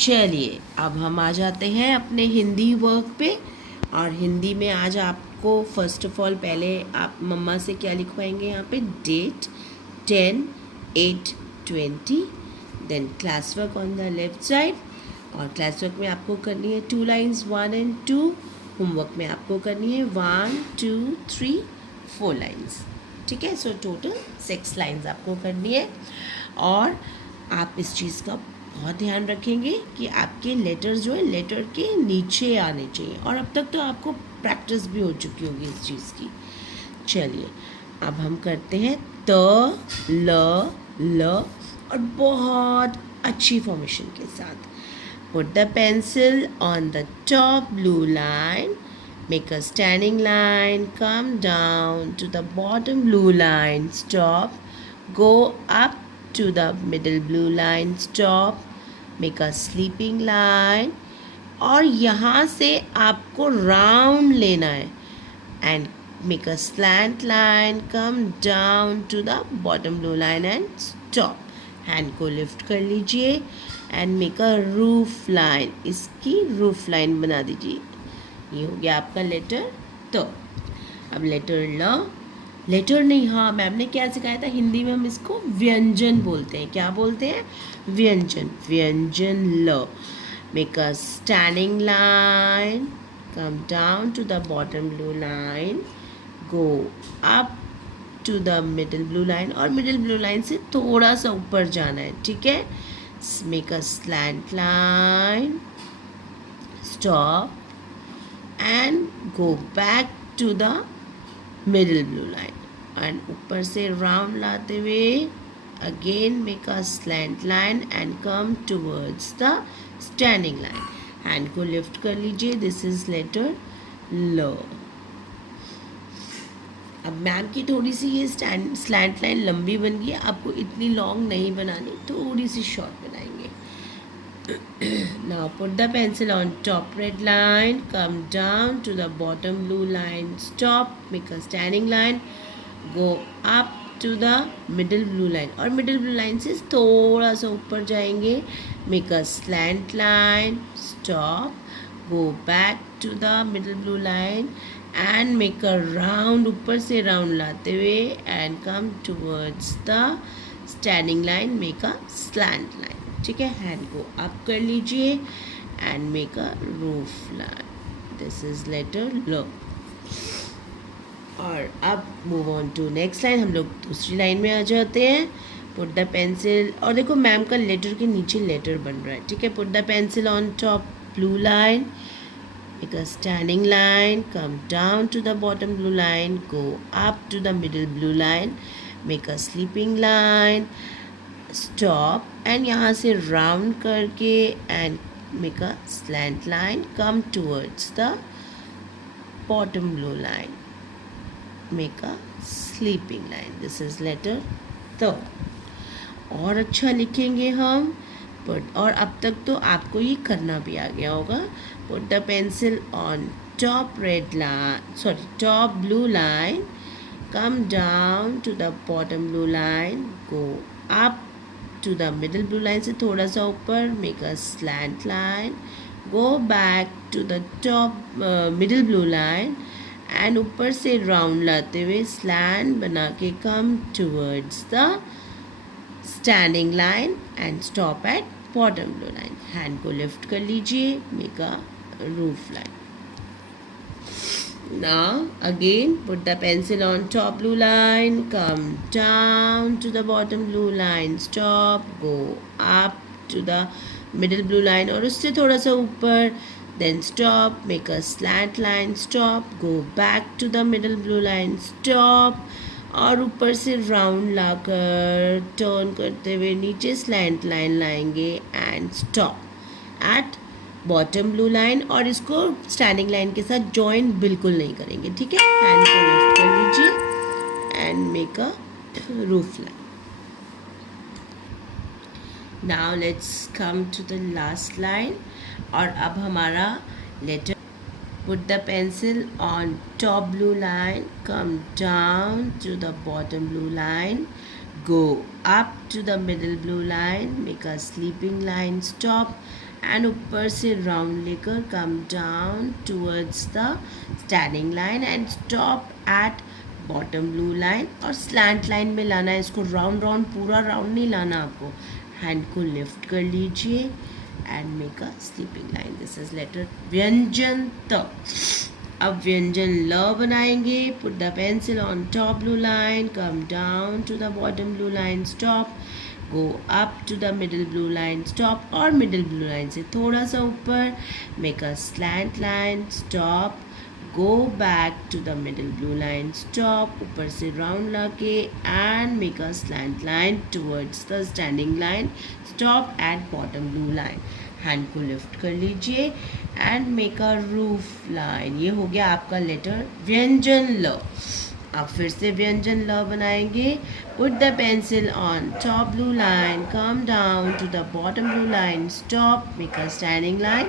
चलिए अब हम आ जाते हैं अपने हिंदी वर्क पे। और हिंदी में आज आपको फर्स्ट ऑफ ऑल पहले आप मम्मा से क्या लिखवाएंगे, यहाँ पे date 10/8/20, then class work on the left side. और क्लास वर्क में आपको करनी है 2 लाइन्स 1 and 2। होमवर्क में आपको करनी है 1 2 3 4 लाइन्स। ठीक है, सो टोटल 6 लाइन्स आपको करनी है। और आप इस चीज़ का बहुत ध्यान रखेंगे कि आपके लेटर जो है लेटर के नीचे आने चाहिए। और अब तक तो आपको प्रैक्टिस भी हो चुकी होगी इस चीज़ की। चलिए अब हम करते हैं त ल और बहुत अच्छी फॉर्मेशन के साथ। Put the pencil on the top blue line, make a standing line, come down to the bottom blue line, stop, go up to the middle blue line, stop, make a sleeping line। और यहाँ से आपको round लेना है and make a slant line, come down to the bottom blue line and stop। Hand को lift कर लीजिए and make a roof line, इसकी रूफ लाइन बना दीजिए। ये हो गया आपका लेटर तो। अब लेटर ल, लेटर नहीं, हाँ मैम ने क्या सिखाया था, हिंदी में हम इसको व्यंजन बोलते हैं। क्या बोलते हैं? व्यंजन। व्यंजन ल। Make a standing line, come down to the bottom blue line, go up to the middle blue line, और मिडिल ब्लू लाइन से थोड़ा सा ऊपर जाना है। ठीक है, make a slant line, stop and go back to the middle blue line, and ऊपर से round लाते हुए again make a slant line and come towards the standing line। hand को lift कर लीजिए, this is letter ल। अब ma'am की थोड़ी सी ये स्लैंट लाइन लंबी बन गई है, आपको इतनी लॉन्ग नहीं बनानी, थोड़ी सी शॉर्ट बनाएंगे। Now put the pencil on top red line, come down to the bottom blue line, stop, make a standing line, go up to the middle blue line, और middle blue line से थोड़ा सा ऊपर जाएंगे, make a slant line, stop, go back to the middle blue line and make a round, ऊपर से round लाते हुए and come towards the standing line, make a slant line। ठीक है, हैंड को अप कर लीजिए and make a roof line, this is letter ल। और अब move on to next line, हम लोग दूसरी लाइन में आ जाते हैं। पुट द पेंसिल, और देखो मैम का लेटर के नीचे लेटर बन रहा है। ठीक है, put the pencil on top blue line, make a standing line, come down to the bottom blue line, go up to the middle blue line, make a sleeping line, stop, and यहाँ से round करके and make a slant line, come towards the bottom blue line, make a sleeping line, this is letter तो। और अच्छा लिखेंगे हम। Put, और अब तक तो आपको ये करना भी आ गया होगा। Put the pencil on top red line, sorry top blue line, come down to the bottom blue line, go up to the middle blue line से थोड़ा सा ऊपर, make a slant line, go back to the top middle blue line and ऊपर से round लाते हुए slant बना के come towards the standing line and stop at bottom blue line। hand को lift कर लीजिए, make a roof line। Now again put the pencil on top blue line, come down to the bottom blue line, stop, go up to the middle blue line और उससे थोड़ा सा ऊपर, then stop, make a slant line, stop, go back to the middle blue line, stop, और ऊपर से round लाकर turn करते हुए नीचे स्लैंट लाइन लाएंगे and stop at bottom blue line, और इसको स्टैंडिंग लाइन के साथ जॉइन बिल्कुल नहीं करेंगे। ठीक है, हैंड को लिफ्ट कर लीजिए and make a roof line. Now let's come to the last line. और अब हमारा letter, put the pencil on top blue line, come down to the bottom blue line, go up to the middle blue line, make a sleeping line, stop and ऊपर से round लेकर come down towards the standing line and stop at bottom blue line, और slant line में लाना है इसको, round round पूरा round नहीं लाना आपको। हैंड को लिफ्ट कर लीजिए and make a sleeping line. This is letter व्यंजन त। अब व्यंजन ल बनाएंगे। Put the pencil on top blue line, come down to the bottom blue line, stop, go up to the middle blue line, stop, और middle blue line से थोड़ा सा ऊपर make a slant line, stop, go back to the middle blue line, stop, ऊपर से round ला के and make a slant line towards the standing line, stop at bottom blue line. Hand को lift कर लीजिए and make a roof line. ये हो गया आपका लेटर व्यंजन ल। अब फिर से व्यंजन ल बनाएंगे। Put the pencil on top blue line, come down to the bottom blue line, stop, make a standing line,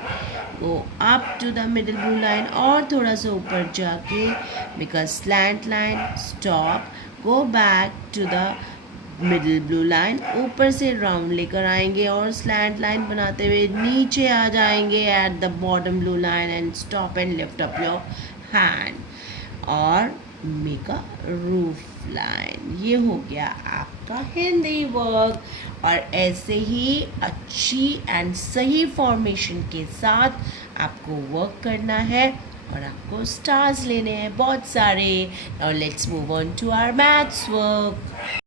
go up to the middle blue line, और थोड़ा सा ऊपर जाके make a slant line, stop, go back to the middle blue line, ऊपर से round लेकर आएंगे और स्लैंट लाइन बनाते हुए नीचे आ जाएंगे at the bottom blue line and stop and lift up your hand और मेक अ रूफ लाइन। ये हो गया आपका हिंदी वर्क। और ऐसे ही अच्छी एंड सही फॉर्मेशन के साथ आपको वर्क करना है और आपको स्टार्स लेने हैं बहुत सारे। Now let's move on to our maths work.